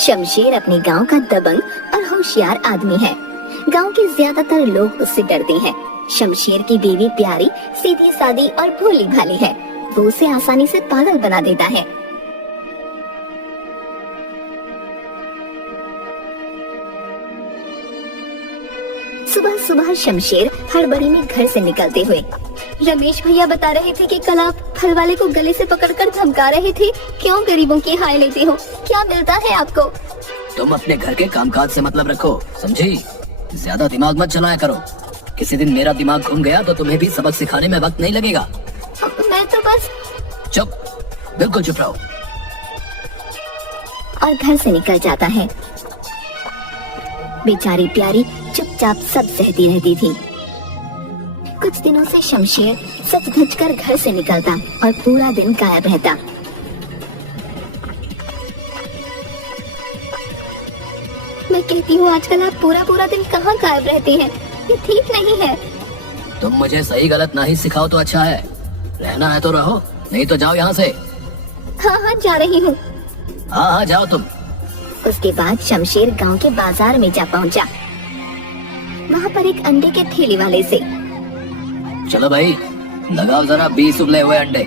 शमशेर अपने गांव का दबंग और होशियार आदमी है। गांव के ज्यादातर लोग उससे डरते हैं। शमशेर की बीवी प्यारी, सीधी सादी और भोली भाली है। वो उसे आसानी से पागल बना देता है। सुबह सुबह शमशेर हड़बड़ी में घर से निकलते हुए, रमेश भैया बता रहे थे कि कल आप फल वाले को गले से पकड़कर धमका रहे थे। क्यों गरीबों की हाय लेते हो? क्या मिलता है आपको? तुम अपने घर के कामकाज से मतलब रखो, समझी? ज्यादा दिमाग मत चलाया करो। किसी दिन मेरा दिमाग घूम गया तो तुम्हें भी सबक सिखाने में वक्त नहीं लगेगा। मैं तो बस। चुप, बिल्कुल चुप रहो। और घर से निकल जाता है। बेचारी प्यारी चुपचाप सब सहती रहती थी। कुछ दिनों से शमशेर सच धज कर घर से निकलता और पूरा दिन गायब रहता। मैं कहती हूँ आजकल आप पूरा पूरा दिन कहाँ गायब रहते हैं? ये ठीक नहीं है। तुम मुझे सही गलत नहीं सिखाओ तो अच्छा है। रहना है तो रहो, नहीं तो जाओ यहाँ से। हाँ हाँ जा रही हूँ। हाँ हाँ जाओ तुम। उसके बाद शमशेर गांव के बाजार में जा पहुंचा। वहाँ पर एक अंडे के ठेले वाले से, चलो भाई लगाओ जरा 20 उबले हुए अंडे।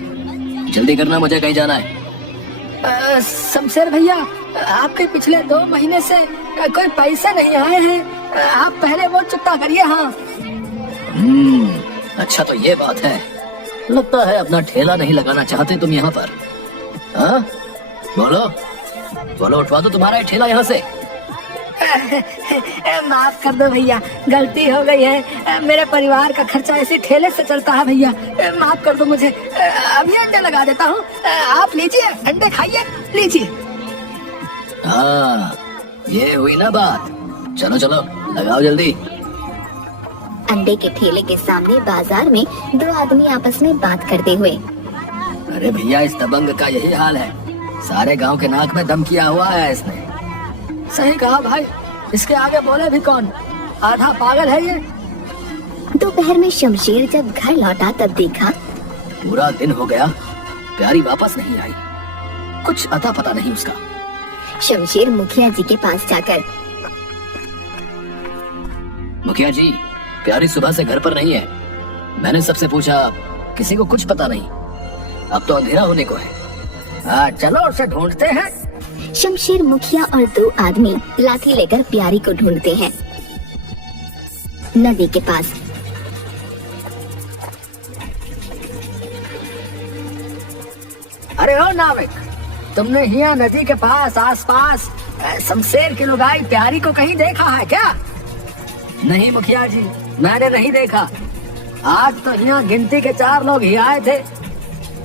जल्दी करना, मुझे कहीं जाना है। शमशेर भैया, आपके पिछले 2 महीने से कोई पैसे नहीं आए हैं। आप पहले वो चुकता करिए। हाँ। अच्छा तो ये बात है। लगता है अपना ठेला नहीं लगाना चाहते तुम यहाँ पर। हाँ बोलो बोलो, उठवा दो तुम्हारा ये ठेला यहाँ से। माफ कर दो भैया, गलती हो गई है। मेरे परिवार का खर्चा इसी ठेले से चलता है भैया। माफ कर दो मुझे। अभी अंडे लगा देता हूँ। आप लीजिए, अंडे खाइए, लीजिए। हाँ ये हुई ना बात। चलो चलो लगाओ जल्दी। अंडे के ठेले के सामने बाजार में 2 आदमी आपस में बात करते हुए, अरे भैया इस दबंग का यही हाल है। सारे गांव के नाक में दम किया हुआ है इसने। सही कहा भाई, इसके आगे बोले भी कौन, आधा पागल है ये। दोपहर में शमशेर जब घर लौटा तब देखा पूरा दिन हो गया, प्यारी वापस नहीं आई। कुछ अता पता नहीं उसका। शमशेर मुखिया जी के पास जाकर, मुखिया जी, प्यारी सुबह से घर पर नहीं है। मैंने सबसे पूछा, किसी को कुछ पता नहीं। अब तो अंधेरा होने को है। चलो उसे ढूंढते हैं। शमशेर मुखिया और 2 आदमी लाठी लेकर प्यारी को ढूंढते हैं। नदी के पास अरे ओ नाविक, तुमने यहाँ नदी के पास आसपास शमशेर की लुगाई प्यारी को कहीं देखा है क्या? नहीं मुखिया जी, मैंने नहीं देखा। आज तो यहाँ गिनती के 4 लोग ही आए थे।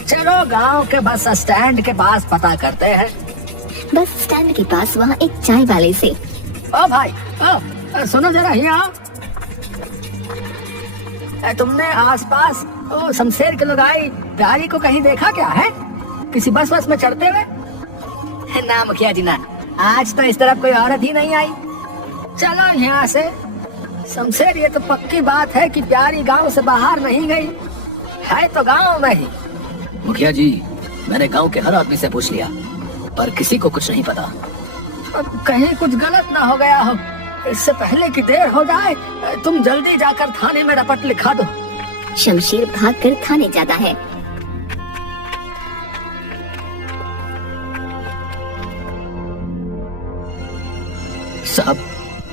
चलो गांव के बस स्टैंड के पास पता करते हैं। बस स्टैंड के पास वहाँ एक चाय वाले से, ओ भाई, सुनो जरा यहाँ। तुमने आसपास ओ शमशेर की लुगाई प्यारी को कहीं देखा क्या है? किसी बस में चढ़ते हुए? ना मुखिया जी ना, आज तो इस तरफ कोई औरत ही नहीं आई। चलो यहाँ से। शमशेर, ये तो पक्की बात है कि प्यारी गांव से बाहर नहीं गई है, तो गांव में ही। मुखिया जी, मैंने गांव के हर आदमी से पूछ लिया, पर किसी को कुछ नहीं पता। अब कहीं कुछ गलत ना हो गया हो। इससे पहले कि देर हो जाए, तुम जल्दी जाकर थाने में रपट लिखा दो। शमशेर भागकर थाने जाता है। साहब,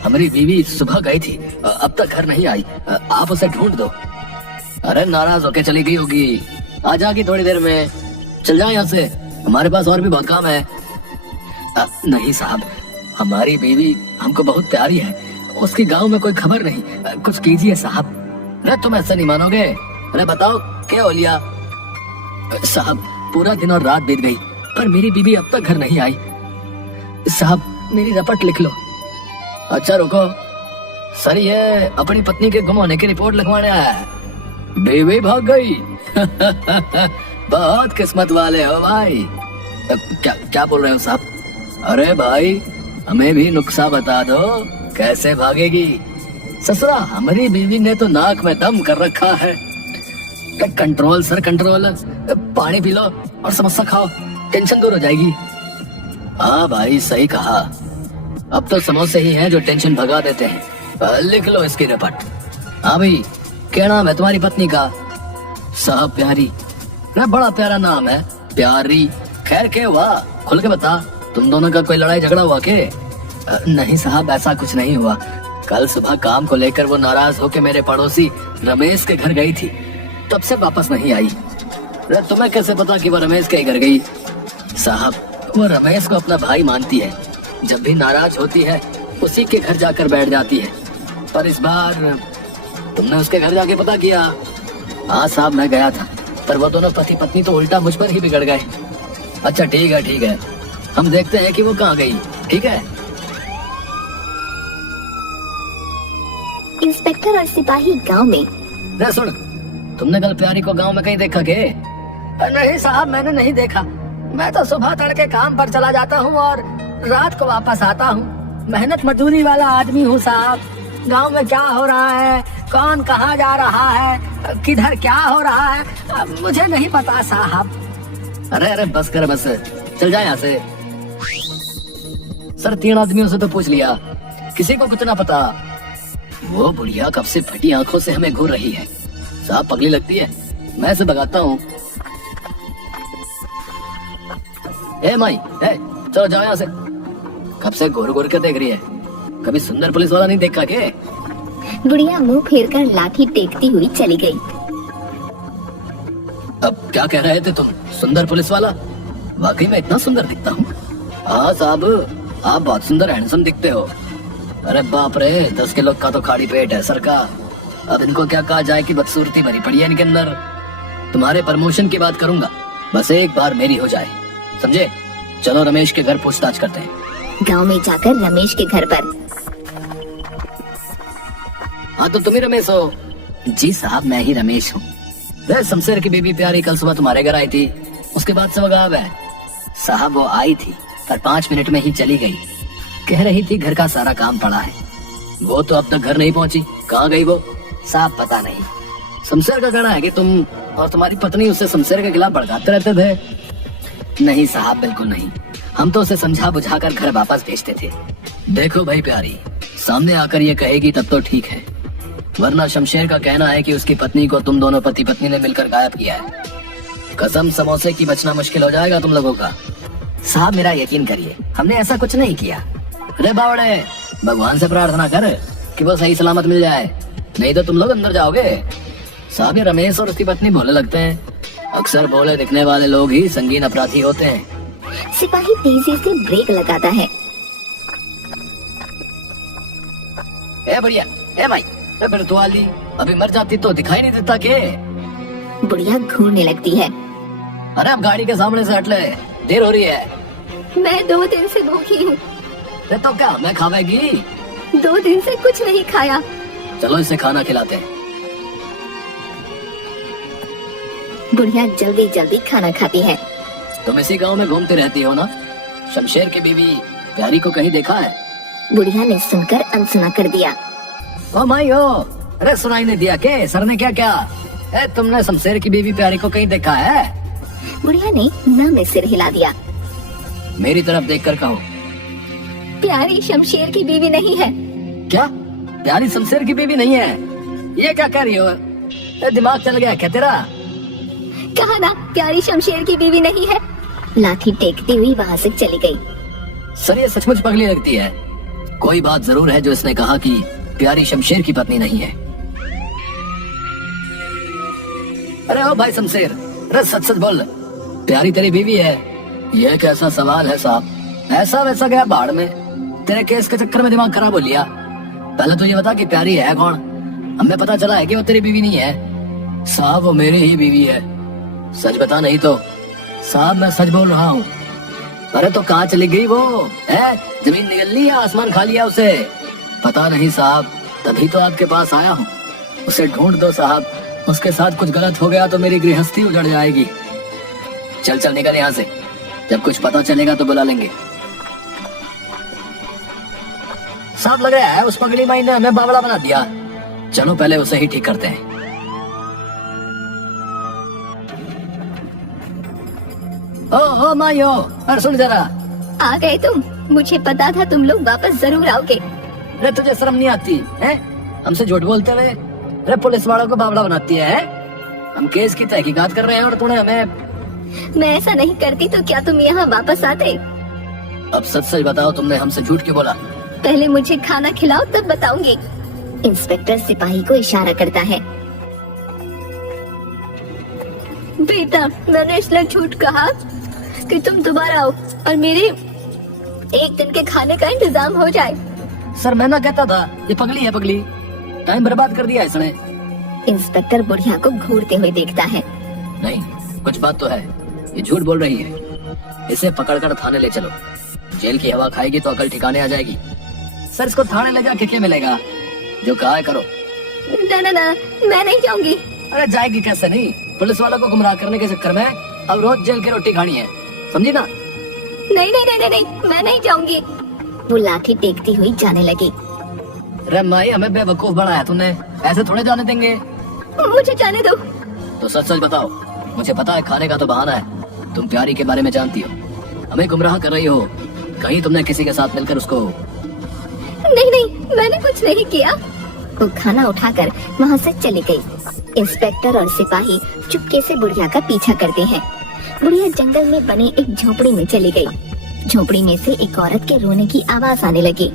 हमारी बीवी सुबह गई थी, अब तक घर नहीं आई। आप उसे ढूंढ दो। अरे नाराज होके चली गई होगी, आ जाएगी थोड़ी देर में। चल जाओ यहाँ से, हमारे पास और भी बहुत काम है। नहीं साहब, हमारी बीवी हमको बहुत प्यारी है। उसकी गांव में कोई खबर नहीं। कुछ कीजिए साहब। अरे तुम ऐसा नहीं मानोगे। अरे बताओ क्या हो लिया? साहब, पूरा दिन और रात बीत गई, पर मेरी बीवी अब तक घर नहीं आई। साहब, मेरी रपट लिख लो। अच्छा रुको, सर ये अपनी पत्नी के गुम होने की रिपोर्ट लिखवाने आया है। बीवी भाग गई। बहुत किस्मत वाले हो भाई। क्या बोल रहे हो साहब? अरे भाई, हमें भी नुक्सा बता दो, कैसे भागेगी? ससुरा, हमारी बीवी ने तो नाक में दम कर रखा है। Control sir, control. पानी पी लो और समोसा खाओ, टेंशन दूर हो जाएगी। हाँ भाई, सही कहा। अब तो समोसे ही हैं जो टेंशन भगा देते हैं। लिख लो इसकी रिपोर्ट। हाँ भाई, क्या नाम है तुम्हारी पत्नी का? साहब प्यारी। अरे बड़ा प्यारा नाम है, प्यारी। खैर क्या हुआ, खुल के बता। तुम दोनों का कोई लड़ाई झगड़ा हुआ के? नहीं साहब, ऐसा कुछ नहीं हुआ। कल सुबह काम को लेकर वो नाराज होकर मेरे पड़ोसी रमेश के घर गई थी, तब से वापस नहीं आई। अरे तुम्हें कैसे पता कि वो रमेश के घर गई? साहब, वो रमेश को अपना भाई मानती है। जब भी नाराज होती है उसी के घर जाकर बैठ जाती है। पर इस बार तुमने उसके घर जाके पता किया? हाँ साहब, मैं गया था, पर वो दोनों पति पत्नी तो उल्टा मुझ पर ही बिगड़ गए। अच्छा ठीक है, हम देखते हैं कि वो कहाँ गई। ठीक है। इंस्पेक्टर और सिपाही गांव में। रे सुन, तुमने कल प्यारी को गांव में कहीं देखा के? नहीं साहब, मैंने नहीं देखा। मैं तो सुबह तड़के काम पर चला जाता हूँ और रात को वापस आता हूँ। मेहनत मजदूरी वाला आदमी हूँ साहब। गांव में क्या हो रहा है, कौन कहाँ जा रहा है, किधर क्या हो रहा है, मुझे नहीं पता साहब। अरे बस कर, बस चल जा यहाँ से। सर 3 आदमियों से तो पूछ लिया, किसी को कुछ ना पता। वो बुढ़िया कब से फटी आंखों से हमें घूर रही है। साहब पगली लगती है, मैं इसे भगाता हूँ। ए माई, चलो जाओ यहाँ से। कब से घूर घूर के देख रही है, कभी सुंदर पुलिस वाला नहीं देखा के? बुढ़िया मुंह फेरकर लाठी टेकती हुई चली गई। अब क्या कह रहे थे तुम? सुंदर पुलिस वाला? वाकई में इतना सुंदर दिखता हूँ? हाँ साहब, आप बहुत सुंदर हैंडसम दिखते हो। अरे बाप रे, 10 किलो का तो खाड़ी पेट है सर का। अब इनको क्या कहा जाए कि बदसूरती भरी पड़ी है इनके अंदर। तुम्हारे प्रमोशन की बात करूंगा, बस एक बार मेरी हो जाए, समझे? चलो रमेश के घर पूछताछ करते हैं। गांव में जाकर रमेश के घर पर। हाँ तो तुम ही रमेश हो? जी साहब, मैं ही रमेश हूँ। शमशेर की बीबी प्यारी कल सुबह तुम्हारे घर आई थी, उसके बाद से वो गायब है। साहब वो आई थी, पर 5 मिनट में ही चली गई। कह रही थी घर का सारा काम पड़ा है। वो तो अब तक घर नहीं पहुंची। कहाँ गई वो? साहब पता नहीं। शमशेर का कहना है कि तुम और तुम्हारी पत्नी उससे शमशेर के खिलाफ भड़काते रहते थे। नहीं साहब, बिल्कुल नहीं। हम तो उसे समझा बुझा कर घर वापस भेजते थे। देखो भाई प्यारी, सामने आकर ये कहेगी तब तो ठीक है, वरना शमशेर का कहना है कि उसकी पत्नी को तुम दोनों पति पत्नी ने मिलकर गायब किया है। कसम समोसे की बचना मुश्किल हो जाएगा तुम लोगों का। साहब मेरा यकीन करिए, हमने ऐसा कुछ नहीं किया। अरे बावड़े, भगवान से प्रार्थना कर कि वो सही सलामत मिल जाए, नहीं तो तुम लोग अंदर जाओगे। साहब ये रमेश और उसकी पत्नी भोले लगते हैं। अक्सर भोले दिखने वाले लोग ही संगीन अपराधी होते हैं। सिपाही तेजी से ब्रेक लगाता है। ए बढ़िया, ए माई, फिर तो वाली अभी मर जाती तो दिखाई नहीं देता के? बुढ़िया घूरने लगती है। अरे अब गाड़ी के सामने से हट ले, देर हो रही है। मैं 2 दिन से भूखी हूँ। तो क्या मैं खावेगी? 2 दिन से कुछ नहीं खाया। चलो इसे खाना खिलाते हैं। बुढ़िया जल्दी जल्दी खाना खाती है। तुम इसी गांव में घूमती रहती हो ना? शमशेर की बीवी प्यारी को कहीं देखा है? बुढ़िया ने सुनकर अनसुना कर दिया। ओ माई हो, अरे सुनाई नहीं दिया के? सर ने क्या क्या? तुमने शमशेर की बीवी प्यारी को कहीं देखा है? बुढ़िया ने ना में सिर हिला दिया। मेरी तरफ देखकर कहो। प्यारी शमशेर की बीवी नहीं है। क्या? प्यारी शमशेर की बीवी नहीं है? ये क्या कह रही हो? दिमाग चल गया क्या तेरा? कहा ना प्यारी शमशेर की बीवी नहीं है। लाठी टेकती हुई वहाँ से चली गई। सर ये सचमुच पगली लगती है। कोई बात जरूर है जो इसने कहा कि प्यारी शमशेर की पत्नी नहीं है। अरे ओ भाई शमशेर, अरे सच सच बोल, प्यारी तेरी बीवी है? यह कैसा सवाल है साहब? ऐसा वैसा गया बाढ़ में, तेरे केस के चक्कर में दिमाग खराब हो लिया। पहले तो ये बता कि प्यारी है कौन? हमें पता चला है कि वो तेरी बीवी नहीं है। साहब वो मेरी ही बीवी है, सच बता। नहीं तो साहब मैं सच बोल रहा हूँ। अरे तो कहाँ चली गई वो? है जमीन निगल ली या आसमान खा लिया उसे? पता नहीं साहब, तभी तो आपके पास आया हूँ। उसे ढूंढ दो साहब, उसके साथ कुछ गलत हो गया तो मेरी गृहस्थी उजड़ जाएगी। चल चल निकल यहाँ से, जब कुछ पता चलेगा तो बुला लेंगे। साहब लग रहा है उस पगली माई ने हमें बावड़ा बना दिया। चलो पहले उसे ही ठीक करते हैं। ओ माई हो, अरे सुन जरा। आ गए तुम? मुझे पता था तुम लोग वापस जरूर आओगे। अरे तुझे शर्म नहीं आती है? हमसे झूठ बोलते हुए अरे पुलिस वालों को बावड़ा बनाती है? हम केस की तहकीकात कर रहे हैं और तूने हमें। मैं ऐसा नहीं करती तो क्या तुम यहाँ वापस आते? अब सच सच बताओ, तुमने हमसे झूठ क्यों बोला? पहले मुझे खाना खिलाओ तब बताऊंगी। इंस्पेक्टर सिपाही को इशारा करता है। बेटा, मैंने इसलिए झूठ कहा कि तुम दोबारा आओ और मेरे एक दिन के खाने का इंतजाम हो जाए। सर मैं ना कहता था, ये पगली है पगली, टाइम बर्बाद कर दिया इसने। इंस्पेक्टर बुढ़िया को घूरते हुए देखता है। नहीं, कुछ बात तो है, ये झूठ बोल रही है। इसे पकड़कर थाने ले चलो, जेल की हवा खाएगी तो अकल ठिकाने आ जाएगी। सर इसको थाने ले जाके क्या मिलेगा? जो कहा है करो। ना ना ना, मैं नहीं जाऊंगी। अरे जाएगी कैसे नहीं? पुलिस वालों को गुमराह करने के चक्कर में अब रोज जेल की रोटी खानी है, समझी ना? नहीं नहीं नहीं नहीं, नहीं मैं नहीं जाऊंगी। वो लाठी टेकती हुई जाने लगी। अरे माई, हमें बेवकूफ बनाया तुमने, ऐसे थोड़े जाने देंगे। मुझे जाने दो। तो सच सच बताओ, मुझे पता है खाने का तो बहाना है, तुम प्यारी के बारे में जानती हो, हमें गुमराह कर रही हो। कहीं तुमने किसी के साथ मिलकर उसको। नहीं नहीं, मैंने कुछ नहीं किया। वो खाना उठाकर वहाँ से चली गई। इंस्पेक्टर और सिपाही चुपके से बुढ़िया का पीछा करते हैं। बुढ़िया जंगल में बने एक झोपड़ी में चली गई। झोपड़ी में से एक औरत के रोने की आवाज आने लगी।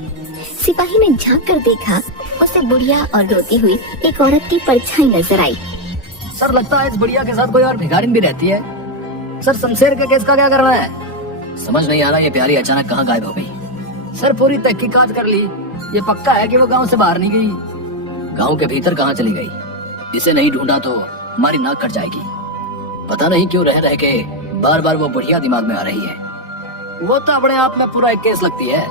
सिपाही ने झांक कर देखा, उसे बुढ़िया और रोती हुई एक औरत की परछाई नजर आई। सर लगता है इस बुढ़िया के साथ कोई और भिखारिन भी रहती है। सर शमशेर के केस का क्या करना है? समझ नहीं आ रहा, ये प्यारी अचानक कहाँ गायब हो गई। सर पूरी तहकीकात कर ली, ये पक्का है कि वो गांव से बाहर नहीं गई। गांव के भीतर कहाँ चली गई? इसे नहीं ढूंढा तो हमारी नाक कट जाएगी। पता नहीं क्यों रह रह के बार बार वो बुढ़िया दिमाग में आ रही है। वो तो अपने आप में पूरा एक केस लगती है।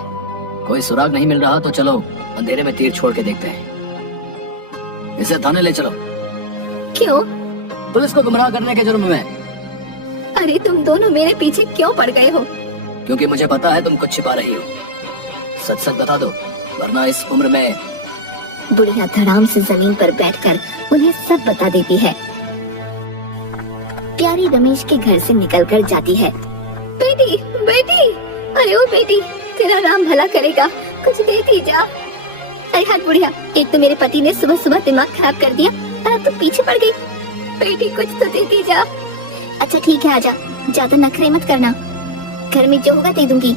कोई सुराग नहीं मिल रहा तो चलो अंधेरे में तीर छोड़ के देखते हैं। इसे थाने ले चलो। क्यों? पुलिस को गुमराह करने के जुर्म में। अरे तुम दोनों मेरे पीछे क्यों पड़ गए हो? क्योंकि मुझे पता है तुम कुछ छिपा रही हो। सच सच बता दो, वरना इस उम्र में। बुढ़िया धड़ाम से जमीन पर बैठकर उन्हें सब बता देती है। प्यारी रमेश के घर से निकलकर जाती है। बेटी बेटी, अरे ओ बेटी, तेरा राम भला करेगा, कुछ देती जा। अरे हाथ बुढ़िया, एक तो मेरे पति ने सुबह सुबह दिमाग खराब कर दिया और अब तो पीछे पड़ गई। बेटी कुछ तो देती जा। अच्छा ठीक है, आजा, ज्यादा नखरे मत करना, घर में जो होगा दे दूंगी।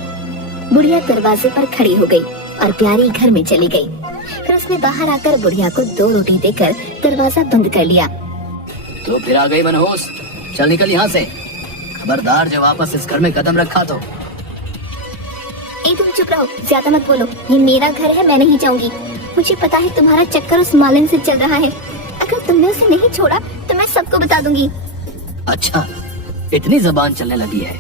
बुढ़िया दरवाजे पर खड़ी हो गई और प्यारी घर में चली गई। फिर उसने बाहर आकर बुढ़िया को 2 रोटी देकर दरवाजा बंद कर लिया। तो फिर आ गई मनहूस, चल निकल यहाँ से। खबरदार जो वापस इस घर में कदम रखा तो। ए तुम चुप रहो, ज्यादा मत बोलो, ये मेरा घर है, मैं नहीं जाऊंगी। मुझे पता है तुम्हारा चक्कर उस मालन से चल रहा है। अगर तुमने उसे नहीं छोड़ा तो मैं सबको बता दूंगी। अच्छा, इतनी जबान चलने लगी है।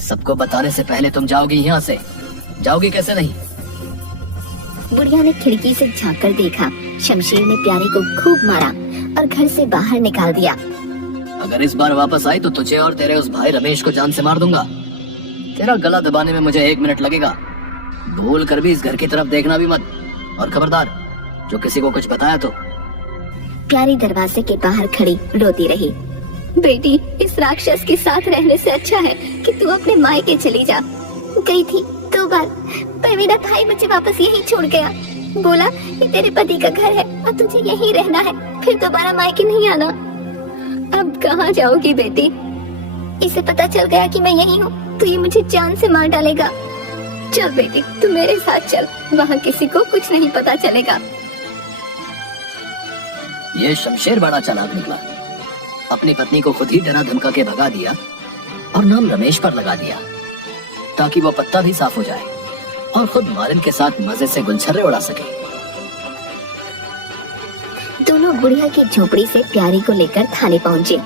सबको बताने से पहले तुम जाओगी यहाँ से। जाओगी कैसे नहीं? बुढ़िया ने खिड़की से झांक कर देखा, शमशेर ने प्यारे को खूब मारा और घर से बाहर निकाल दिया। अगर इस बार वापस आई तो तुझे और तेरे उस भाई रमेश को जान से मार दूंगा। तेरा गला दबाने में मुझे 1 मिनट लगेगा। भूल कर भी इस घर की तरफ देखना भी मत, और खबरदार जो किसी को कुछ बताया तो। प्यारी दरवाजे के बाहर खड़ी रोती रही। बेटी, इस राक्षस के साथ रहने से अच्छा है कि तू अपने मायके चली जा। गई थी 2 बार, पर मेरा भाई मुझे वापस यहीं छोड़ गया। बोला ये तेरे पति का घर है और तुझे यहीं रहना है, फिर दोबारा मायके नहीं आना। अब कहाँ जाओगी बेटी? इसे पता चल गया कि मैं यहीं हूँ तो ये मुझे जान से मार डालेगा। चल बेटी, तू मेरे साथ चल, वहाँ किसी को कुछ नहीं पता चलेगा। ये शमशेर बड़ा चालाक निकला। अपनी पत्नी को खुद ही डरा धमका के भगा दिया और नाम रमेश पर लगा दिया ताकि वो पत्ता भी साफ हो जाए और खुद मालिन के साथ मजे से गुलछर्रे उड़ा सके। दोनों बुढ़िया की झोपड़ी से प्यारी को लेकर थाने पहुंचे।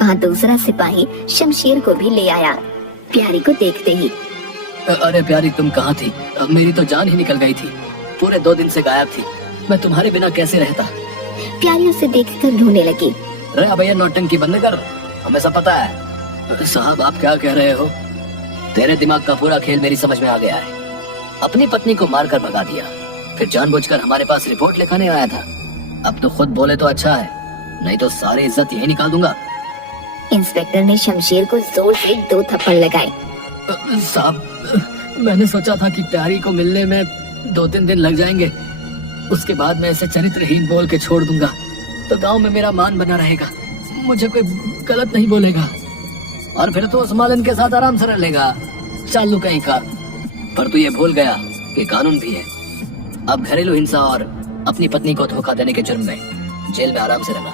वहाँ दूसरा सिपाही शमशेर को भी ले आया। प्यारी को देखते ही, अरे प्यारी, तुम कहाँ थी? मेरी तो जान ही निकल गई थी। पूरे 2 दिन से गायब थी। मैं तुम्हारे बिना कैसे रहता? प्यारी उसे देखकर रोने लगी। अरे भैया, नौटंकी बंद कर, हमें सब पता है। साहब, आप क्या कह रहे हो? तेरे दिमाग का पूरा खेल मेरी समझ में आ गया है। अपनी पत्नी को मारकर भगा दिया, फिर जानबूझकर हमारे पास रिपोर्ट लिखाने आया था। अब तो खुद बोले तो अच्छा है, नहीं तो सारी इज्जत यही निकाल दूंगा। इंस्पेक्टर ने शमशेर को जोर से 2 थप्पड़ लगाए। साहब, मैंने सोचा था कि प्यारी को मिलने में 2-3 दिन लग जाएंगे, उसके बाद मैं इसे चरित्रहीन बोल के छोड़ दूंगा तो गांव में मेरा मान बना रहेगा, मुझे कोई गलत नहीं बोलेगा और फिर तो उस मालन के साथ आराम से रह लेगा। चालू कहीं का। पर तू ये भूल गया कि कानून भी है। अब घरेलू हिंसा और अपनी पत्नी को धोखा देने के जुर्म में जेल में आराम से रहना।